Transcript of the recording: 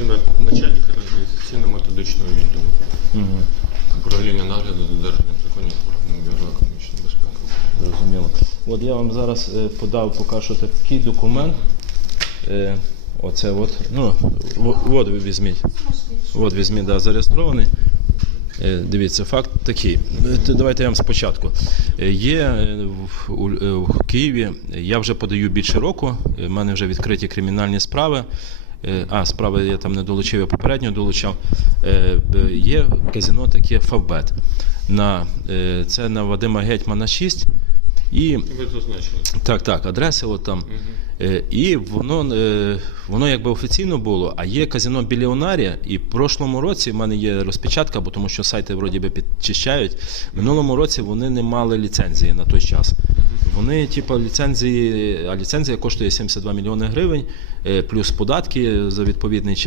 організаційно начальник організаційно-методичного відділу. Угу. Управління нагляду додержання законів органів бюро економічної безпеки. Зрозуміло. От я вам зараз е, подав поки що такий документ. Е, Оце от, ну, в- от ви візьміть. От візьміть, да, зареєстрований. Е, Дивіться, факт такий. Е, т- Давайте я вам спочатку. Е, Є е, в, у- е, в Києві, я вже подаю більше року, в мене вже відкриті кримінальні справи. Е, А, справи я там не долучив, я попередньо долучав. Е, Є казино таке Фавбет. На, е, це на Вадима Гетьмана 6. І Ви зазначили. так, так, адреси от там. Е, І воно, воно якби офіційно було, а є казино Біліонарія, і в прошлому році в мене є розпечатка, бо тому що сайти вроді би підчищають. В минулому році вони не мали ліцензії на той час. Вони, типу, ліцензії, а ліцензія коштує 72 мільйони гривень, е, плюс податки за відповідний час.